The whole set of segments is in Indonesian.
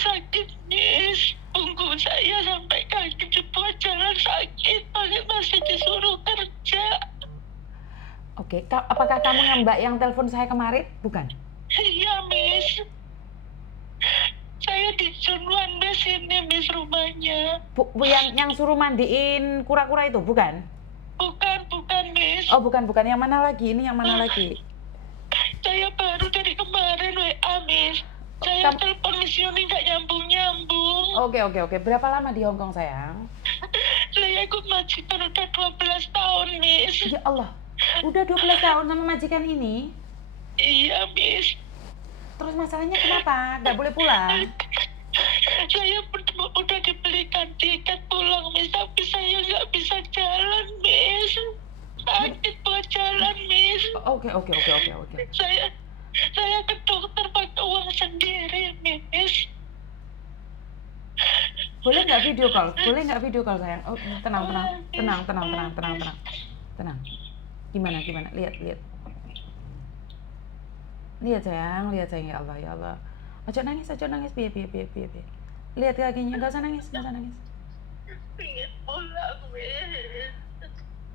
sakit, Miss. Punggung saya sampai kaki jempol jalan sakit, masih disuruh kerja. Oke, apakah kamu yang Mbak yang telepon saya kemarin? Bukan? Iya, Miss. Saya di Junwan Miss ini, Miss, rumahnya. Yang suruh mandiin kura-kura itu, bukan? Bukan, Miss. Oh, bukan. Yang mana lagi? Ini yang mana lagi? Saya baru dari kemarin WA, Miss. Saya telepon Miss Yuni nggak nyambung. Oke. Berapa lama di Hong Kong, sayang? Saya ikut majikan udah 12 tahun, Miss. Ya Allah, udah 12 tahun sama majikan ini? Iya, Miss. Terus masalahnya kenapa? Nggak boleh pulang? Saya udah dibelikan tiket pulang, Miss, tapi saya nggak bisa jalan, Miss. Sakit buat jalan, Miss. Oke. Saya ke dokter pakai uang sendiri, Miss. Boleh nggak video call? Sayang? Oh, tenang. Gimana? Lihat. Lihat sayang, ya Allah. Ojo nangis, biar. Lihat kakinya, nggak usah nangis. Pengen pulang, Miss.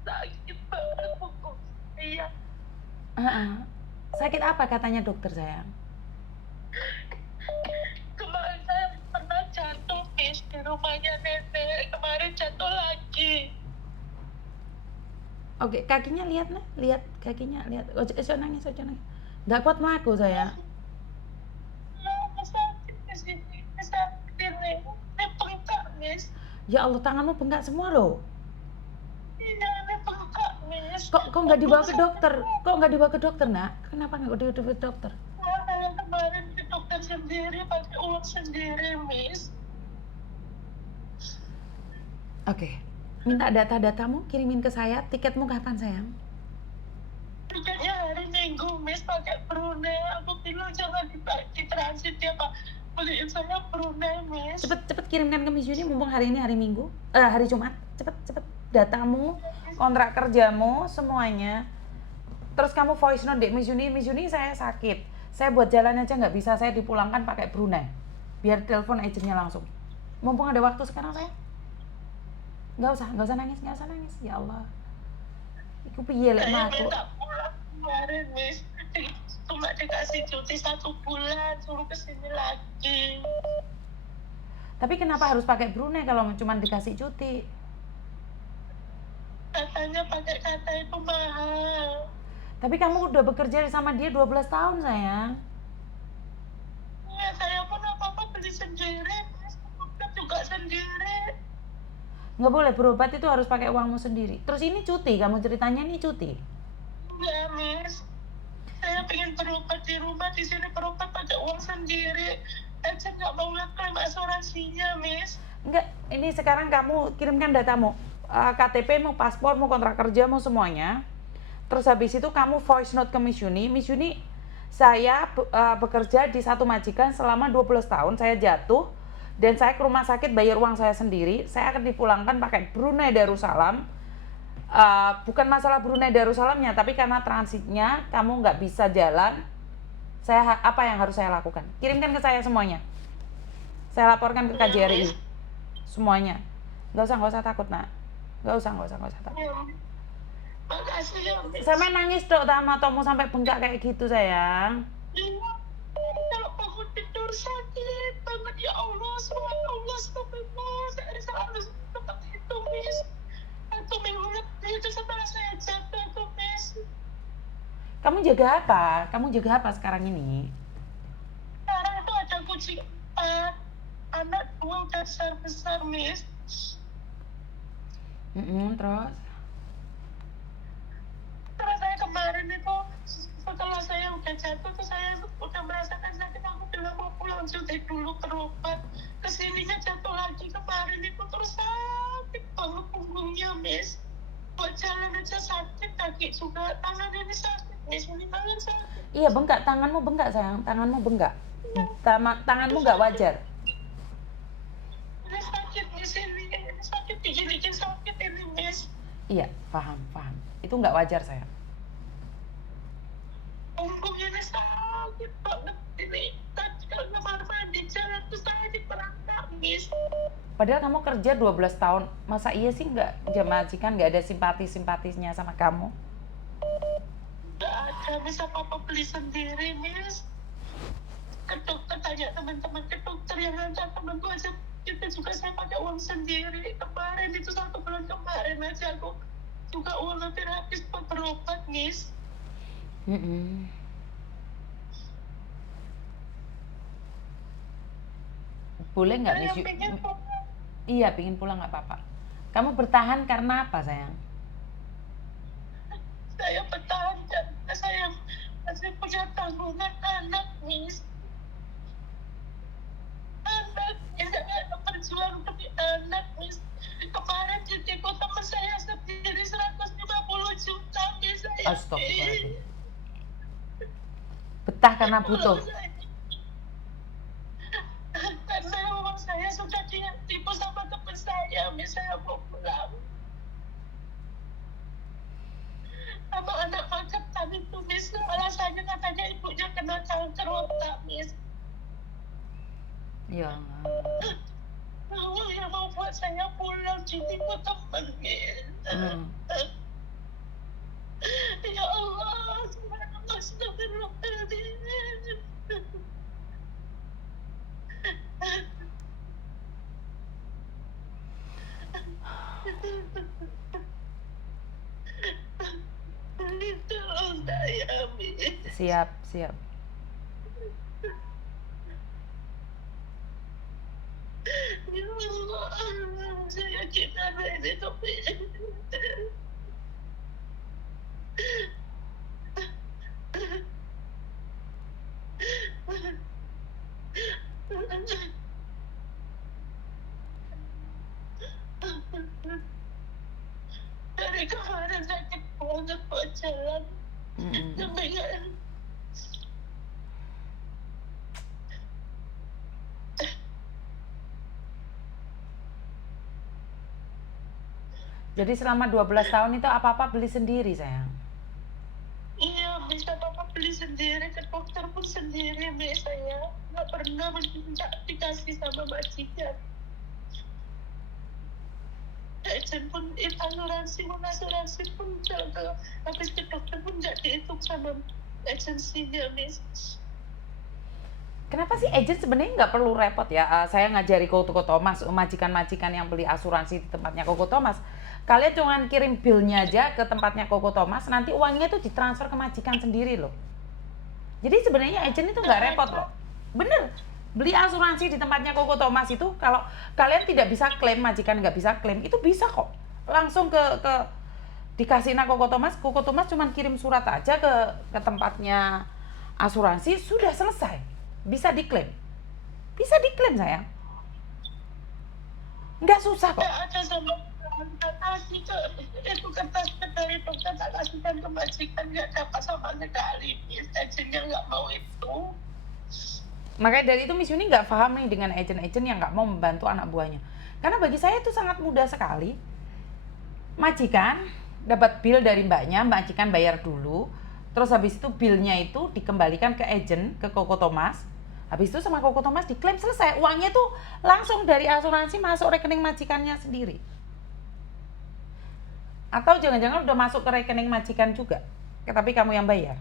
Sakit banget punggung saya. Sakit apa katanya dokter, sayang? Kemarin saya pernah jatuh, Miss, di rumahnya nenek. Kemarin jatuh lagi. Oke, kakinya lihat kakinya. Ojo nangis. Nggak kuat melaku, sayang. Sakit di sini, sakit ini bengkak, Miss. Ya Allah, tanganmu bengkak semua loh. Iya, ini bengkak, Miss. Kok nggak dibawa ke dokter? Nak? Kenapa nggak dibawa ke dokter? Saya kemarin ke dokter sendiri pakai uang sendiri, Miss. Oke. Minta data-datamu, kirimin ke saya. Tiketmu kapan, sayang? Tiketnya hari Minggu, Miss, pakai Brunei. Aku bilang jangan ditransit ya, Pak. Beliin saya Brunei, Miss. Cepet kirimkan ke Miss Yuni, mumpung hari ini hari Minggu. Hari Jumat. Cepet. Datamu, kontrak kerjamu, semuanya. Terus kamu voice note deh, Miss Yuni saya sakit. Saya buat jalan aja nggak bisa, saya dipulangkan pakai Brunei. Biar telepon agentnya langsung. Mumpung ada waktu sekarang, saya. Nggak usah nangis. Ya Allah. Iku piye lek Saya aku. minta pulang kemarin, Miss. Cuma dikasih cuti 1 bulan, suruh kesini lagi. Tapi kenapa harus pakai Brunei kalau cuma dikasih cuti? Katanya pakai kata itu mahal. Tapi kamu udah bekerja sama dia 12 tahun, sayang. Ya, saya pun apa-apa beli sendiri, Miss. Berobat juga sendiri. Nggak boleh, berobat itu harus pakai uangmu sendiri. Terus ini cuti, kamu ceritanya ini cuti? Enggak, Miss. Saya pengen berobat di rumah, di sini berobat pakai uang sendiri. Saya nggak mau ngeklaim asuransinya, Miss. Enggak, ini sekarang kamu kirimkan datamu. KTP-mu, paspormu, kontrak kerjamu, semuanya. Terus habis itu kamu voice note ke Miss Yuni. Miss Yuni, saya bekerja di satu majikan selama 12 tahun. Saya jatuh dan saya ke rumah sakit bayar uang saya sendiri. Saya akan dipulangkan pakai Brunei Darussalam. Bukan masalah Brunei Darussalamnya, tapi karena transitnya kamu nggak bisa jalan. Apa yang harus saya lakukan? Kirimkan ke saya semuanya. Saya laporkan ke KJRI semuanya. Nggak usah takut, Nak. Nggak usah takut. Makasih ya, Miss. Sampai nangis dok, matamu sampai bengkak kayak gitu, sayang. Iya. Kalau bangun tidur sakit banget, ya Allah, subhanallah, astagfirullah. Saya selalu seperti itu, Miss. 1 minggu lebih itu setelah saya jatuh tuh, Miss. Kamu jaga apa sekarang ini? Sekarang itu ada kucing 4, anak 2 udah besar, Miss. Terus saya kemarin itu setelah saya udah jatuh tuh saya udah merasakan sakit, aku bilang mau pulang cuti dulu berobat. Kesininya jatuh lagi kemarin itu, terus sakit banget punggungnya, Miss. Buat jalan aja sakit, kaki juga, tangan ini sakit, Miss. Ini tangan sakit. Iya, bengkak, tanganmu bengkak, sayang. Tanganmu Tanganmu nggak wajar. Ini sakit di sini, ini sakit, dikit-dikit sakit ini, Miss. Iya, paham. Itu nggak wajar, sayang. Punggung ini sakit banget ini. Tadi kalau kamar mandi jalan tuh sakit Miss. Padahal kamu kerja 12 tahun, masa iya sih nggak majikan nggak ada simpati-simpatisnya sama kamu? Nggak ada, Miss. Apa-apa beli sendiri, Miss. Ke dokter, tanya teman-teman ke dokter yang antar temanku aja. Itu juga saya pakai uang sendiri. Kemarin itu 1 bulan kemarin aja aku juga uang hampir habis buat berobat, Miss. Mm-mm. Boleh nggak Saya Miss pengen Iya, pingin pulang nggak apa-apa. Kamu bertahan karena apa sayang? saya bertahan karena saya masih punya tanggungan anak, Miss. Anak, ya saya ada berjuang demi anak, Miss. Kemarin ditipu teman saya sendiri 150 juta, Miss. Saya Astagfirullahaladzim. Betah karena butuh. Karena uang saya sudah ditipu sama teman saya, Miss. Saya mau pulang. Sama anak magetan itu, Miss. Alasannya katanya ibunya kena kanker otak, Miss. Ya. Allah yang mau buat saya pulang ditipu teman, Miss. Ya Allah, subhanallah, astagfirullahaladzim. Tolong saya, Miss. Siap, siap. Ya Allah, saya gimana ini, tapi dari kemarin sakit banget buat jalan. Sampai nggak. Jadi selama 12 tahun itu apa-apa beli sendiri sayang? Iya, bisa Papa beli sendiri, ke dokter pun sendiri, Miss. Saya nggak pernah minta dikasih sama majikan. Agent pun asuransi pun kalau habis ke dokter pun nggak dihitung sama agensinya, Miss. Kenapa sih agent sebenarnya nggak perlu repot ya? Saya ngajari Koko Thomas, majikan-majikan yang beli asuransi di tempatnya Koko Thomas. Kalian cuma kirim billnya aja ke tempatnya Koko Thomas, nanti uangnya itu ditransfer ke majikan sendiri loh. Jadi sebenarnya agent itu nggak repot loh. Bener, beli asuransi di tempatnya Koko Thomas itu kalau kalian tidak bisa klaim, majikan nggak bisa klaim, itu bisa kok. Langsung ke dikasih Koko Thomas cuma kirim surat aja ke tempatnya asuransi, sudah selesai. Bisa diklaim. Bisa diklaim sayang. Nggak susah kok. Nggak ada sama kasih ke itu kertas dari dokter, tak kasihkan ke majikan, nggak dapat sama sekali, Miss. Agentnya nggak mau itu. Makanya dari itu Miss Yuni nggak paham nih dengan agent-agent yang nggak mau membantu anak buahnya. Karena bagi saya itu sangat mudah sekali. Majikan dapat bill dari mbaknya, majikan bayar dulu. Terus habis itu billnya itu dikembalikan ke agent, ke Koko Thomas. Habis itu sama Koko Thomas diklaim, selesai. Uangnya tuh langsung dari asuransi masuk rekening majikannya sendiri. Atau jangan-jangan udah masuk ke rekening majikan juga, tapi kamu yang bayar?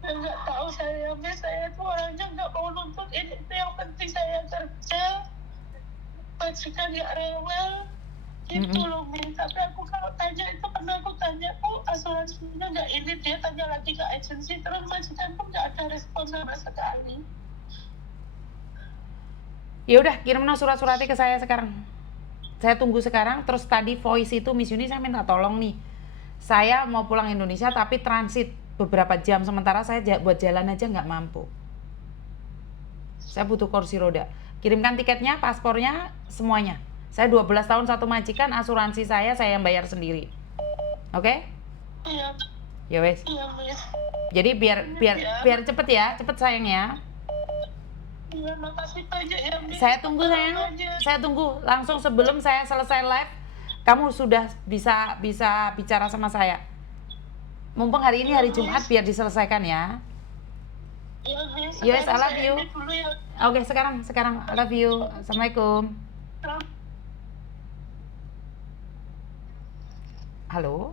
Nggak tahu saya, Miss. Saya itu orangnya nggak mau nuntut ini. Yang penting saya kerja, majikan nggak rewel. Itu loh, Miss. Tapi aku kalau tanya itu, pernah aku tanya, asuransinya nggak ini, dia tanya lagi ke agensi, terus majikan pun nggak ada respon sama sekali. Ya udah, kirimlah surat-suratnya ke saya sekarang. Saya tunggu sekarang. Terus tadi voice itu Miss Yuni saya minta tolong nih. Saya mau pulang Indonesia tapi transit beberapa jam, sementara saya buat jalan aja nggak mampu. Saya butuh kursi roda. Kirimkan tiketnya, paspornya, semuanya. Saya 12 tahun satu majikan, asuransi saya yang bayar sendiri. Oke? Iya. Ya wes. Iya, Miss. Jadi biar cepet ya, cepet sayang ya. Iya, makasih banyak ya, Miss. Saya tunggu sayang, saya tunggu. Langsung sebelum saya selesai live, kamu sudah bisa bicara sama saya. Mumpung hari ini hari Jumat, biar diselesaikan ya. Iya, Miss. Yes, I love Sekarang you. saya ini dulu ya. Oke, sekarang I love you. Assalamualaikum. Halo.